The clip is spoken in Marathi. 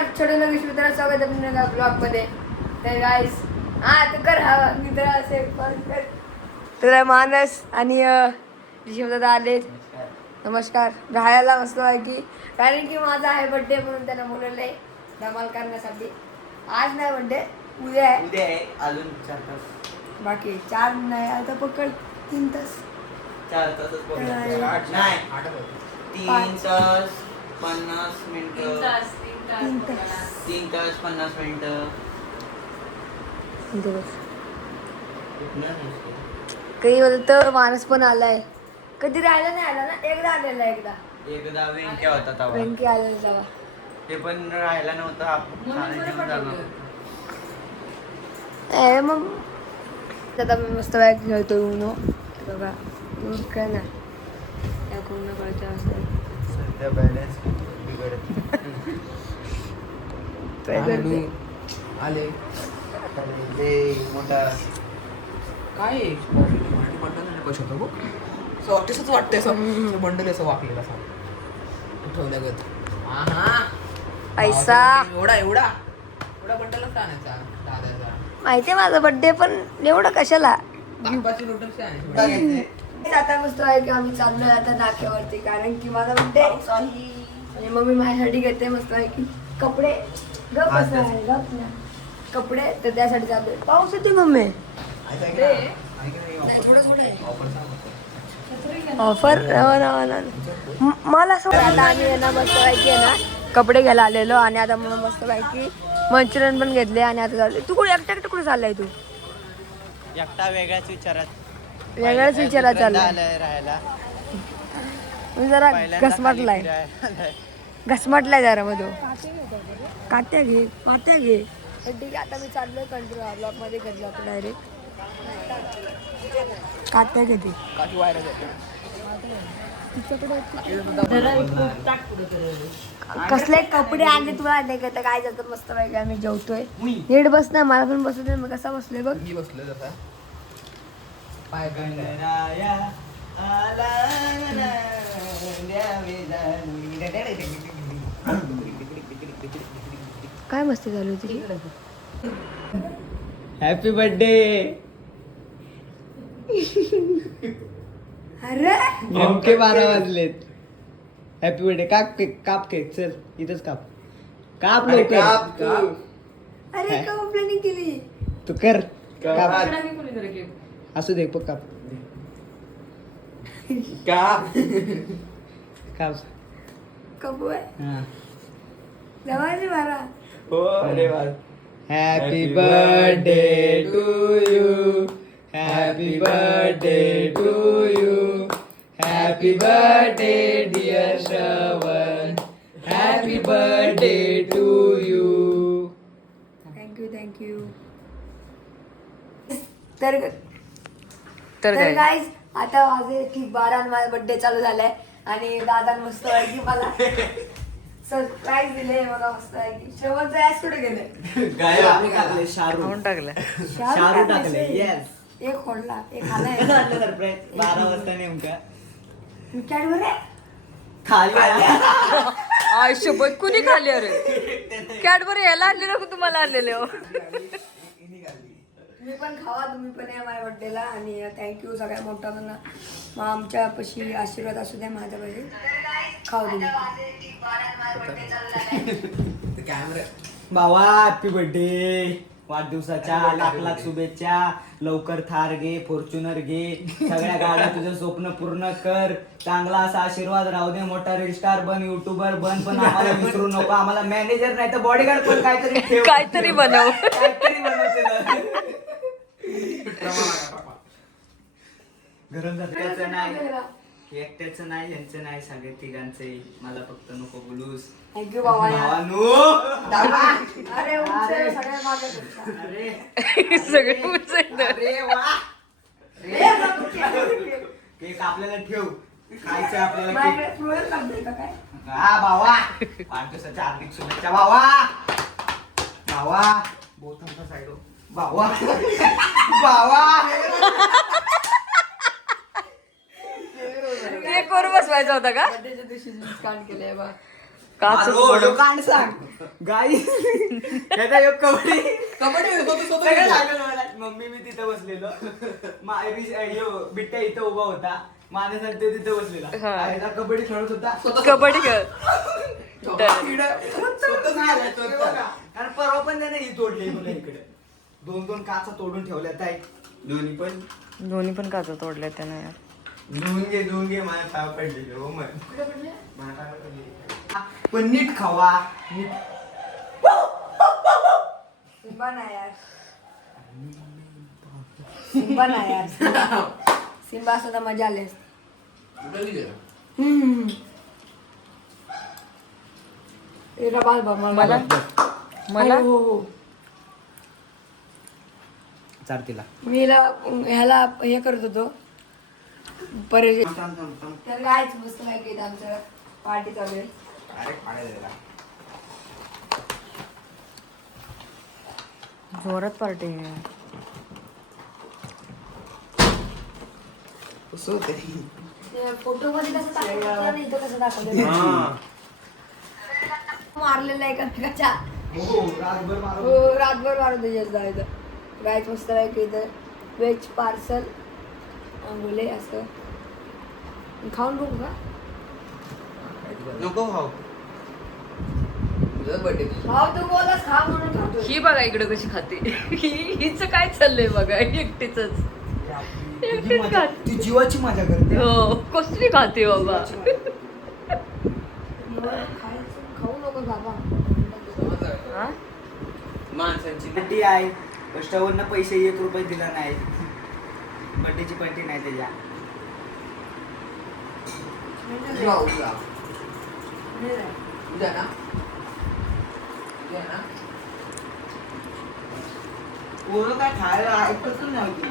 नमस्कार छोटे नवीन मित्रांनो, स्वागत आहे पुन्हा ब्लॉग मध्ये. तर गाईस तर कर हा मित्र असे कॉल कर. तर मानस आणि ऋषभदादा आले. नमस्कार. राहायला मस्त आहे की, कारण की माझा आहे बर्थडे म्हणून त्यांना बोलवलं आहे धमाल करण्यासाठी. आज नाही बर्थडे, उद्या आहे. उद्या आहे अजून 4 तास बाकी 4 नाही, आता पकड 3 तास. 4 तासच पकडले. नाही. 3 तास 50 मिनिटं 3 तास 3 तास 50 मिनिटं. काही बोलतं माणूस पण आलाय. कधी राहिला नाही आला ना, एकदा आलेला एकदा वेंक्या होता तवा, वेंकी आलेला तेव्हा. ते पण राहायला नव्हता. मग आता मी मस्त वेळ खेळतो उनो. बघा काय ना या कोण कळते असं सध्या बॅलन्स बिघडत आले मोठा काय पैसे होतो असं वाटतेच वाटतंय असं बंडल असं वाकलेलं असं ठेवल्या गत. पैसा एवढा एवढा एवढा बंडलच आणायचा दादाचा. माहितीये माझा बर्थडे, पण एवढं कशाला. बापाची नोटस आणायची. आता मस्त आहे की आम्ही चाललोय आता नाक्यावरती, कारण की माझा बर्थडे आणि मम्मी माझ्यासाठी घेते मस्त आहे की कपडे. गप बसणार गप ना कपडे, तर त्यासाठी चाललोय. पाऊस येते मम्मी. ऑफर मला असं आता आम्ही आहे ना मस्त पैकी आहे ना कपडे घ्यायला आलेलो, आणि आता मग मस्त पैकी मंचुरियन पण घेतले आणि आता चालले. तू कुठे एकटा कुठे चाललाय? तू एकटा वेगळ्याच विचारात चाललाय. राहायला. मी जरा घसमटलाय जरा मधू. कात्या घे ठीक आहे. आता मी चाललोय कंट्रोल ब्लॉक मध्ये घेतलं आपण डायरेक्ट. कात्या घेते कसले कपडे आणले तुला नाही का? काय जातात मस्त पाहिजे. आम्ही जेवतोय. नीट बस ना, मला पण बसत नाही. मग कसा बसलोय बघ. मी बसलो तसा पाय काय मस्ती चालू होती? Happy birthday. अरे नेमके 12 वाजलेत. Happy birthday. काप केक चल इथंच काप लवकर. अरे का प्लॅनिंग केली? तू कर असू दे काप कबू आहे हा. जवळची मारा. Happy birthday to you. Happy birthday to you. Happy birthday dear Shravan. Happy birthday to you. Thank you. तर गाईज आता माझे ठीक 12 आणि माझा बर्थडे चालू झालाय, आणि दादा मस्त आहे की मला सरप्राईज दिले. मला मस्त आहे की शेवटचं ऍस कुठे गेले? शाहरुख टाकलं. एक खोडला, एक आलाय. 12 वाजता नेमका कॅडबरी खाली आयुष्यभर कुणी खाल्ली? अरे कॅडबरी यायला आणले नको, तुम्हाला आणलेले हो. तुम्ही पण खावा, तुम्ही पण या माझ्या बर्थडेला. आणि थँक्यू सगळ्या मोठा त्यांना. मग आमच्या पशी आशीर्वाद असू द्या माझ्या पाहिजे. खाऊ तुम्ही. कॅमेरा भावा हॅपी बर्थडे. वाढदिवसाच्या लाख शुभेच्छा. लवकर थार घे, फॉर्च्युनर घे, सगळ्या गाड्या तुझं स्वप्न पूर्ण कर. चांगला असा आशीर्वाद राहू दे. मोठा रील स्टार बन, युट्यूबर बन, पण आम्हाला विसरू नको. आम्हाला मॅनेजर नाही तर बॉडीगार्ड पण काहीतरी ठेव. काहीतरी बनव. काहीतरी बनवायचं. गरम जात्याचं नाही, एकट्याचं नाही, यांचं नाही, सगळे तिघांचे. मला फक्त नको बोलूस. थँक्यू बाबा. भावानू. अरे सगळ्या माझ्यापेक्षा. सगळे उचलतात. अरे वा. केक आपल्याला ठेव. खायचं आपल्याला केक. माझ्याकडे फ्लोअर लागतोय का काय? हा भावा, वाढदिवसाच्या हार्दिक शुभेच्छा भावा. बोथांचा साईड भावा. केक वर बसवायचा होता का? बर्थडेच्या दिवशी कांड केलंय बा. काच कांड सांग गाई त्याचा एक कबड्डी सगळं लागलं मला. मम्मी मी तिथं बसलेलो बिट्ट्या इथं उभा होता माणूस आणि तो तिथं बसलेला हा. आईला कबड्डी खेळत होता कबड्डी खेळ स्वतःच आलाय स्वतः. आणि परवा पण त्याने ही तोडली मला इकडे 2 काचा तोडून ठेवल्यात आहे दोन्ही पण काचा तोडल्या त्यानं यार. धुवून घे माझ्या पाय पडलेले हो मग माझ्या पायावर पडलेले. पण नीट खावा नीट. सिम्बा ना यार सिम्बा ना यार सिम्बा असं तर मजा आली असती. एरा बाल बा मला मला हो हो चार तिला मी ह्याला हे करत होतो तर कायच मस्त काय केलं आमचं पार्टी चालू आहे. जोरात पार्टी आहे. फोटो मध्ये कसं दाखवलं आणि इथं कसं दाखवलं मारलेलं आहे एकमेकाच्या हो रातभर मारून द्यायचं जायचं गायच मस्त आहे की इथं व्हेज पार्सल बोले असं खाऊन बघू का नको खाऊ तुझा बर्थडे भाव तू बोलास खा म्हणून खातो ही बघा इकडे कशी खाते हिच काय चाललंय बघा एकटीच ती जीवाची मजा करते हो कसली खाते बाबा. खायचं खाऊ नको बाबा हा? माणसांची पट्टी आहे कष्टावरनं पैसे 1 रुपये दिला नाही बड्डेची पट्टी नाही त्याच्या उद्या उद्या उद्या ना उद्या ना पोरं काय खायला ऐकतच नव्हती